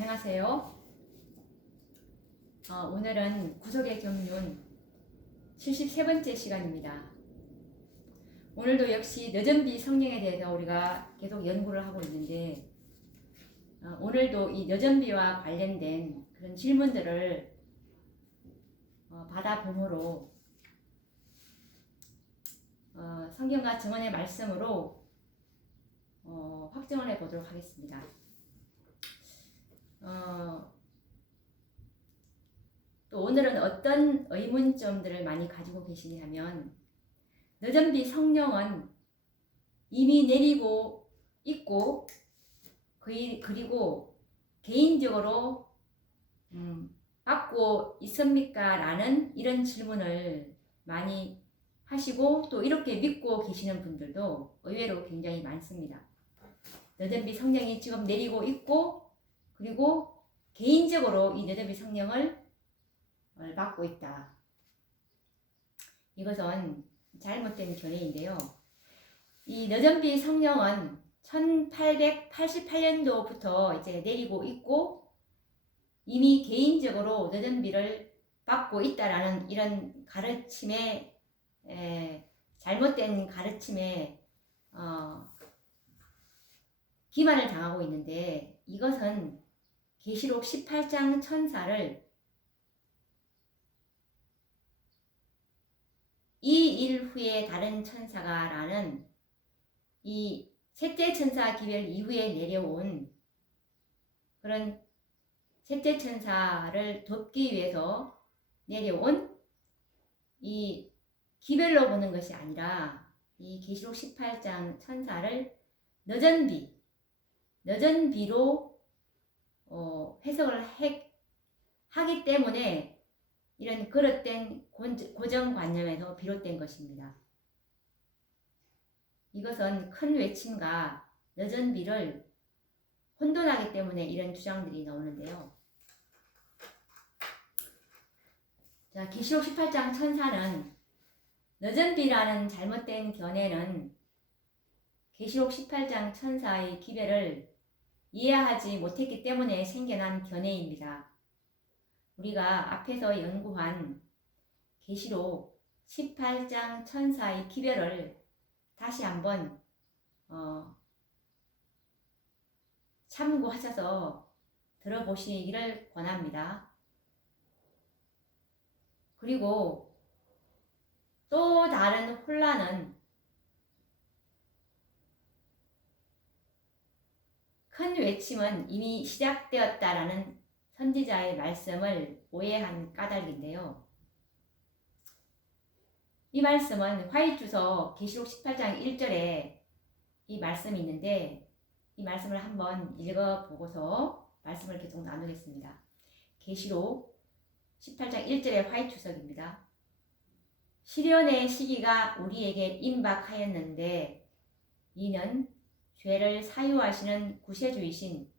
안녕하세요. 오늘은 구속의 경륜 73번째 시간입니다. 오늘도 역시 여전비 성령에 대해서 우리가 계속 연구를 하고 있는데 오늘도 이 여전비와 관련된 그런 질문들을 받아봄으로 성경과 증언의 말씀으로 확정을 해보도록 하겠습니다. 또 오늘은 어떤 의문점들을 많이 가지고 계시냐면 여전비 성령은 이미 내리고 있고 그리고 개인적으로 받고 있습니까? 라는 이런 질문을 많이 하시고 또 이렇게 믿고 계시는 분들도 의외로 굉장히 많습니다. 여전비 성령이 지금 내리고 있고 그리고 개인적으로 이 여전비 성령을 받고 있다. 이것은 잘못된 견해인데요. 이 여전비 성령은 1888년도부터 이제 내리고 있고 이미 개인적으로 여전비를 받고 있다라는 이런 가르침에 잘못된 가르침에 기만을 당하고 있는데 이것은 계시록 18장 천사를 이 일 후에 다른 천사가 라는 이 셋째 천사 기별 이후에 내려온 그런 셋째 천사를 돕기 위해서 내려온 이 기별로 보는 것이 아니라 이 계시록 18장 천사를 여전비로 해석을 하기 때문에 이런 그릇된 고정관념에서 비롯된 것입니다. 이것은 큰 외침과 여전비를 혼돈하기 때문에 이런 주장들이 나오는데요. 자, 계시록 18장 천사는 여전비라는 잘못된 견해는 계시록 18장 천사의 기별을 이해하지 못했기 때문에 생겨난 견해입니다. 우리가 앞에서 연구한 계시록 18장 천사의 기별을 다시 한번 참고하셔서 들어보시기를 권합니다. 그리고 또 다른 혼란은 큰 외침은 이미 시작되었다라는 선지자의 말씀을 오해한 까닭인데요. 이 말씀은 화이트서 계시록 18장 1절에 이 말씀이 있는데 이 말씀을 한번 읽어보고서 말씀을 계속 나누겠습니다. 계시록 18장 1절의 화이트석입니다. 시련의 시기가 우리에게 임박하였는데 이는 죄를 사유하시는 구세주이신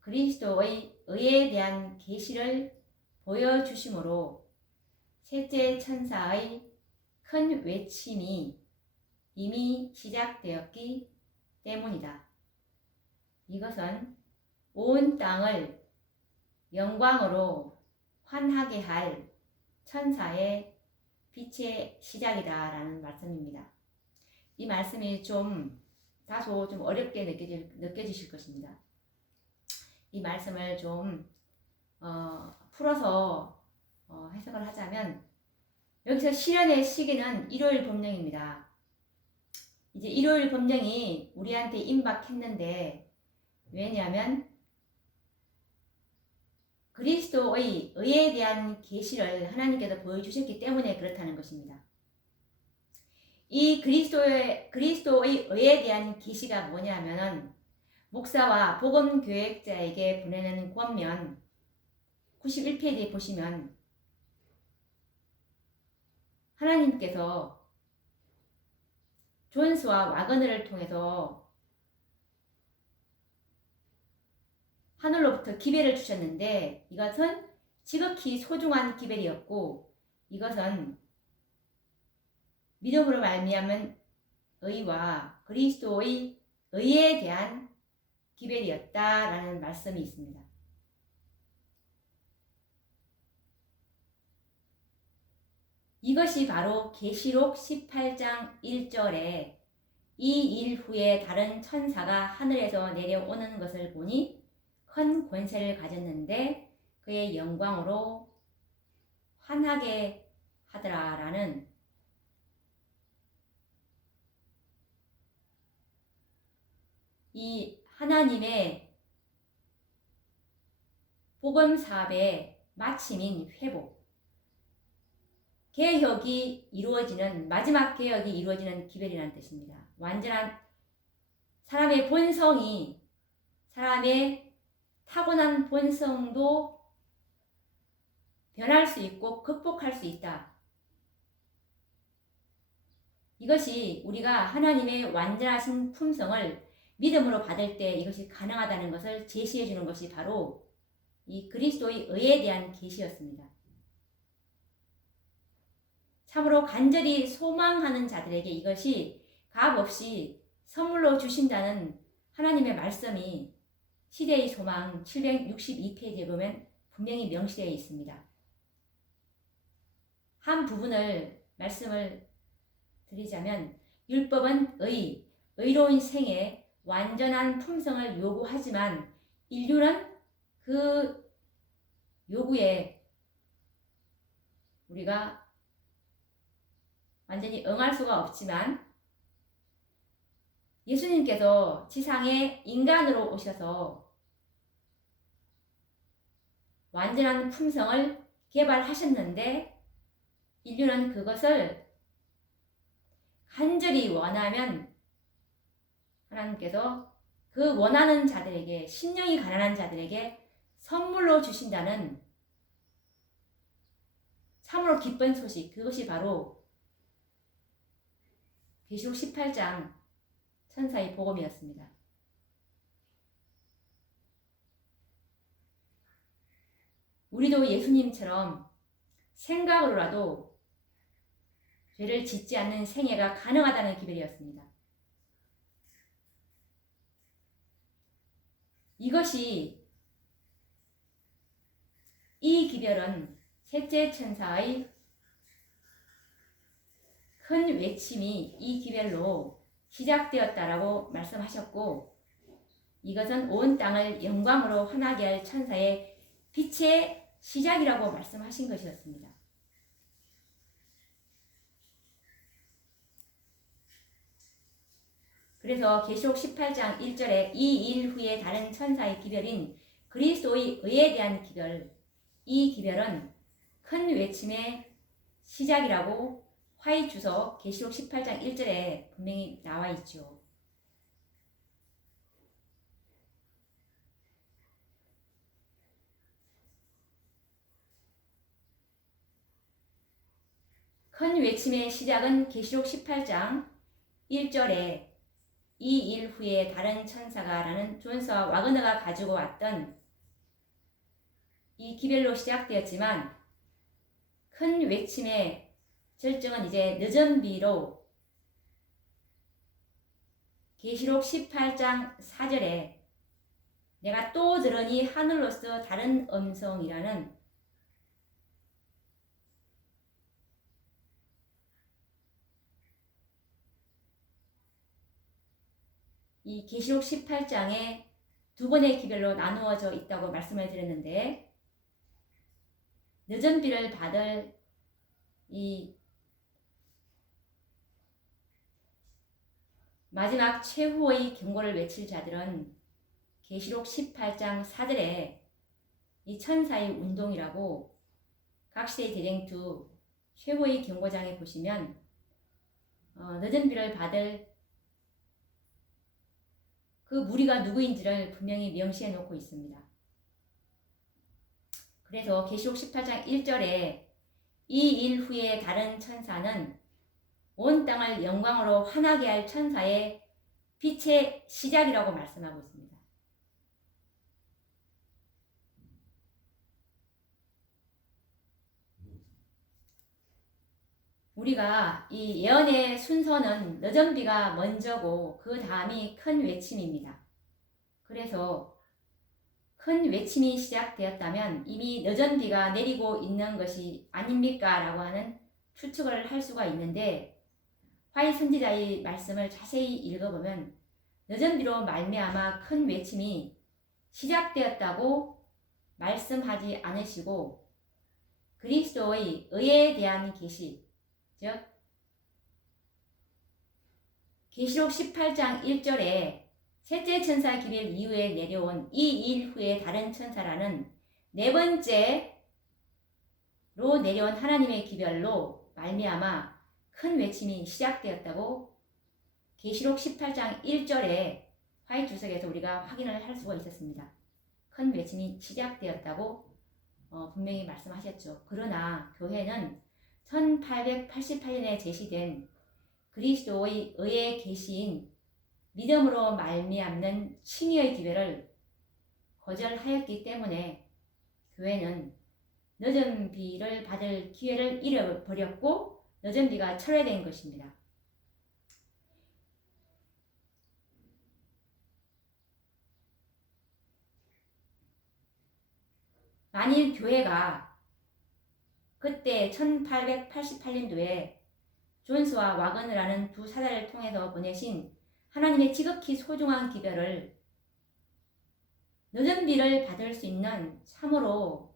그리스도의 의에 대한 계시를 보여주심으로 셋째 천사의 큰 외침이 이미 시작되었기 때문이다. 이것은 온 땅을 영광으로 환하게 할 천사의 빛의 시작이다 라는 말씀입니다. 이 말씀이 다소 어렵게 느껴지실 것입니다. 이 말씀을 풀어서 해석을 하자면 여기서 시련의 시기는 일요일 법령입니다. 이제 일요일 법령이 우리한테 임박했는데 왜냐하면 그리스도의 의에 대한 계시를 하나님께서 보여주셨기 때문에 그렇다는 것입니다. 이 그리스도의 의에 대한 계시가 뭐냐면은 목사와 복음교역자에게 보내는 권면 91페이지에 보시면 하나님께서 존스와 와그너를 통해서 하늘로부터 기별을 주셨는데 이것은 지극히 소중한 기별이었고 이것은 믿음으로 말미암은 의와 그리스도의 의에 대한 기별이었다라는 말씀이 있습니다. 이것이 바로 계시록 18장 1절에 이 일 후에 다른 천사가 하늘에서 내려오는 것을 보니 큰 권세를 가졌는데 그의 영광으로 환하게 하더라라는 이 하나님의 복음 사업의 마침인 회복, 개혁이 이루어지는 마지막 개혁이 이루어지는 기별이라는 뜻입니다. 완전한 사람의 본성이 사람의 타고난 본성도 변할 수 있고 극복할 수 있다. 이것이 우리가 하나님의 완전하신 품성을 믿음으로 받을 때 이것이 가능하다는 것을 제시해 주는 것이 바로 이 그리스도의 의에 대한 계시였습니다. 참으로 간절히 소망하는 자들에게 이것이 값없이 선물로 주신다는 하나님의 말씀이 시대의 소망 762페이지에 보면 분명히 명시되어 있습니다. 한 부분을 말씀을 드리자면 율법은 의로운 생에 완전한 품성을 요구하지만 인류는 그 요구에 우리가 완전히 응할 수가 없지만 예수님께서 지상에 인간으로 오셔서 완전한 품성을 개발하셨는데 인류는 그것을 간절히 원하면 하나님께서 그 원하는 자들에게, 심령이 가난한 자들에게 선물로 주신다는 참으로 기쁜 소식, 그것이 바로 계시록 18장 천사의 복음이었습니다. 우리도 예수님처럼 생각으로라도 죄를 짓지 않는 생애가 가능하다는 기별이었습니다. 이 기별은 셋째 천사의 큰 외침이 이 기별로 시작되었다라고 말씀하셨고, 이것은 온 땅을 영광으로 환하게 할 천사의 빛의 시작이라고 말씀하신 것이었습니다. 그래서 계시록 18장 1절에 이 일 후에 다른 천사의 기별인 그리스도의 의에 대한 기별, 이 기별은 큰 외침의 시작이라고 화의 주석 계시록 18장 1절에 분명히 나와 있죠. 큰 외침의 시작은 계시록 18장 1절에 이 일 후에 다른 천사가 라는 존스와 와그너가 가지고 왔던 이 기별로 시작되었지만 큰 외침의 절정은 이제 늦은 비로 계시록 18장 4절에 내가 또 들으니 하늘로서 다른 음성이라는 이 계시록 18장에 두 번의 기별로 나누어져 있다고 말씀을 드렸는데, 늦은 비를 받을 이 마지막 최후의 경고를 외칠 자들은 계시록 18장 4절에 이 천사의 운동이라고 각시대의 대쟁투 최후의 경고장에 보시면 늦은 비를 받을 그 무리가 누구인지를 분명히 명시해 놓고 있습니다. 그래서 계시록 18장 1절에 이 일 후에 다른 천사는 온 땅을 영광으로 환하게 할 천사의 빛의 시작이라고 말씀하고 있습니다. 우리가 이 예언의 순서는 늦은 비가 먼저고 그 다음이 큰 외침입니다. 그래서 큰 외침이 시작되었다면 이미 늦은 비가 내리고 있는 것이 아닙니까? 라고 하는 추측을 할 수가 있는데 화이 선지자의 말씀을 자세히 읽어보면 늦은 비로 말미암아 큰 외침이 시작되었다고 말씀하지 않으시고 그리스도의 의에 대한 계시, 즉 계시록 18장 1절에 셋째 천사 기별 이후에 내려온 이 일 후에 다른 천사라는 네 번째로 내려온 하나님의 기별로 말미암아 큰 외침이 시작되었다고 계시록 18장 1절에 화이 주석에서 우리가 확인을 할 수가 있었습니다. 큰 외침이 시작되었다고 분명히 말씀하셨죠. 그러나 교회는 1888년에 제시된 그리스도의 의에 계시인 믿음으로 말미암는 칭의의 기회를 거절하였기 때문에 교회는 늦은 비를 받을 기회를 잃어버렸고 늦은 비가 철회된 것입니다. 만일 교회가 그때 1888년도에 존스와 와그너라는 두 사자를 통해서 보내신 하나님의 지극히 소중한 기별을 늦은 비를 받을 수 있는 참으로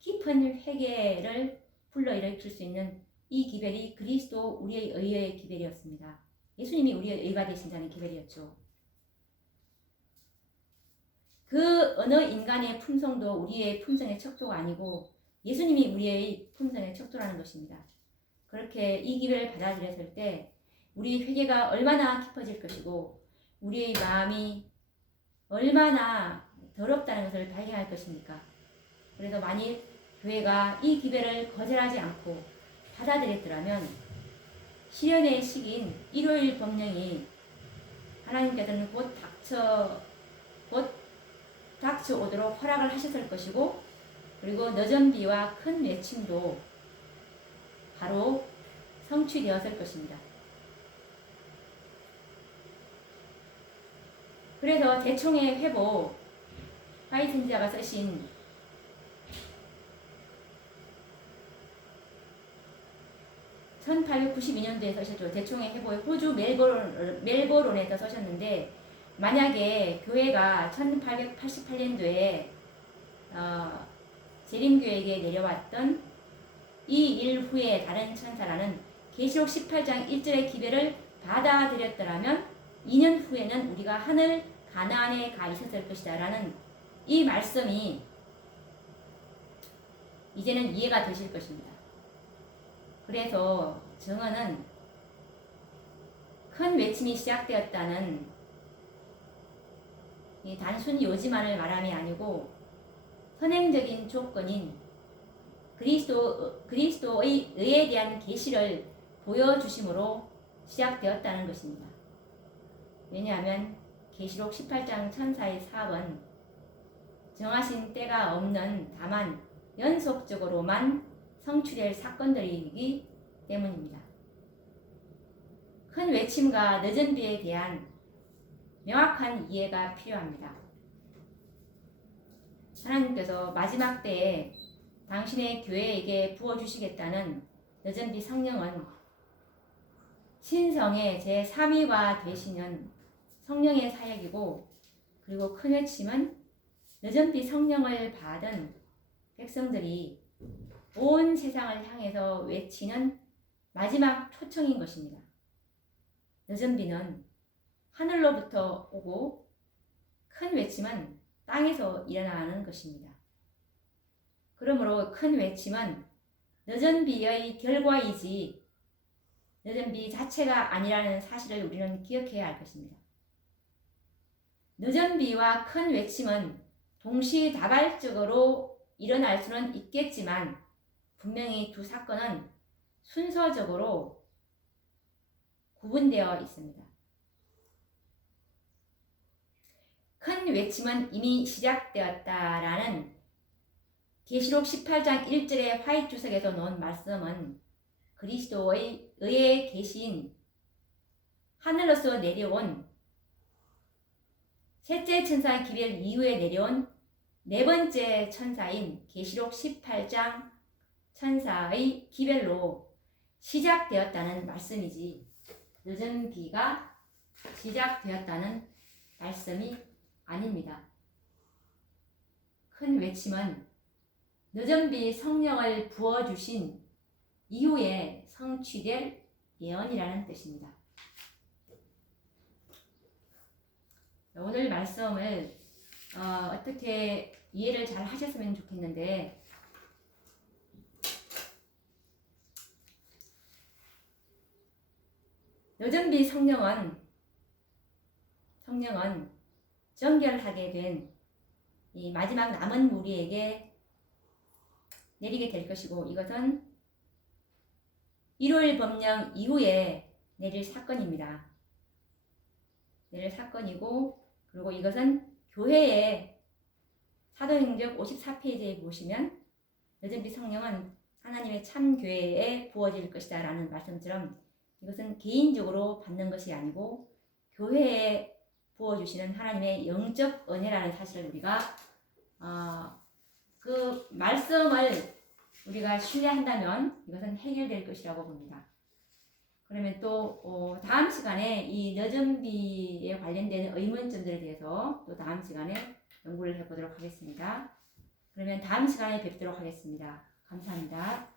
깊은 회개를 불러일으킬 수 있는 이 기별이 그리스도 우리의 의의 기별이었습니다. 예수님이 우리의 의가 되신 자는 기별이었죠. 그 어느 인간의 품성도 우리의 품성의 척도가 아니고 예수님이 우리의 품성의 척도라는 것입니다. 그렇게 이 기별을 받아들였을 때 우리 회개가 얼마나 깊어질 것이고 우리의 마음이 얼마나 더럽다는 것을 발견할 것입니까? 그래서 만일 교회가 이 기별을 거절하지 않고 받아들였더라면 시련의 시기인 일요일 법령이 하나님께서는 곧 닥쳐오도록 허락을 하셨을 것이고 그리고 늦은 비와 큰 외침도 바로 성취되었을 것입니다. 그래서 대총의 회복 화이 선지자가 쓰신 (1892년도에) 쓰셨죠. 대총의 회복에 호주 멜버른에서 쓰셨는데 만약에 교회가 1888년도에 재림교회에게 내려왔던 이 일 후에 다른 천사라는 계시록 18장 1절의 기별을 받아들였더라면 2년 후에는 우리가 하늘 가나안에 가 있었을 것이다 라는 이 말씀이 이제는 이해가 되실 것입니다. 그래서 증언은 큰 외침이 시작되었다는 이 단순히 요지만을 말함이 아니고 선행적인 조건인 그리스도의 의에 대한 계시를 보여주심으로 시작되었다는 것입니다. 왜냐하면 계시록 18장 천사의 사업은 정하신 때가 없는 다만 연속적으로만 성취될 사건들이기 때문입니다. 큰 외침과 늦은 비에 대한 명확한 이해가 필요합니다. 하나님께서 마지막 때에 당신의 교회에게 부어주시겠다는 늦은 비 성령은 신성의 제3위가 되시는 성령의 사역이고 그리고 큰 외침은 늦은 비 성령을 받은 백성들이 온 세상을 향해서 외치는 마지막 초청인 것입니다. 늦은 비는 하늘로부터 오고 큰 외침은 땅에서 일어나는 것입니다. 그러므로 큰 외침은 늦은 비의 결과이지 늦은 비 자체가 아니라는 사실을 우리는 기억해야 할 것입니다. 늦은 비와 큰 외침은 동시다발적으로 일어날 수는 있겠지만 분명히 두 사건은 순서적으로 구분되어 있습니다. 큰 외침은 이미 시작되었다라는 계시록 18장 1절의 화이트 주석에서 놓은 말씀은 그리스도의 의에 계신 하늘로서 내려온 셋째 천사 기별 이후에 내려온 네 번째 천사인 계시록 18장 천사의 기별로 시작되었다는 말씀이지 늦은 비가 시작되었다는 말씀이 아닙니다. 큰 외침은 늦은 비 성령을 부어주신 이후에 성취될 예언이라는 뜻입니다. 오늘 말씀을 어떻게 이해를 잘 하셨으면 좋겠는데, 늦은 비 성령은 정결하게 된 이 마지막 남은 무리에게 내리게 될 것이고, 이것은 1월 법령 이후에 내릴 사건입니다. 내릴 사건이고, 그리고 이것은 교회의 사도행적 54페이지에 보시면 늦은 비 성령은 하나님의 참 교회에 부어질 것이다 라는 말씀처럼 이것은 개인적으로 받는 것이 아니고 교회에 부어주시는 하나님의 영적 은혜라는 사실을 우리가 그 말씀을 우리가 신뢰한다면 이것은 해결될 것이라고 봅니다. 그러면 또 다음 시간에 이 늦은 비에 관련된 의문점들에 대해서 또 다음 시간에 연구를 해보도록 하겠습니다. 그러면 다음 시간에 뵙도록 하겠습니다. 감사합니다.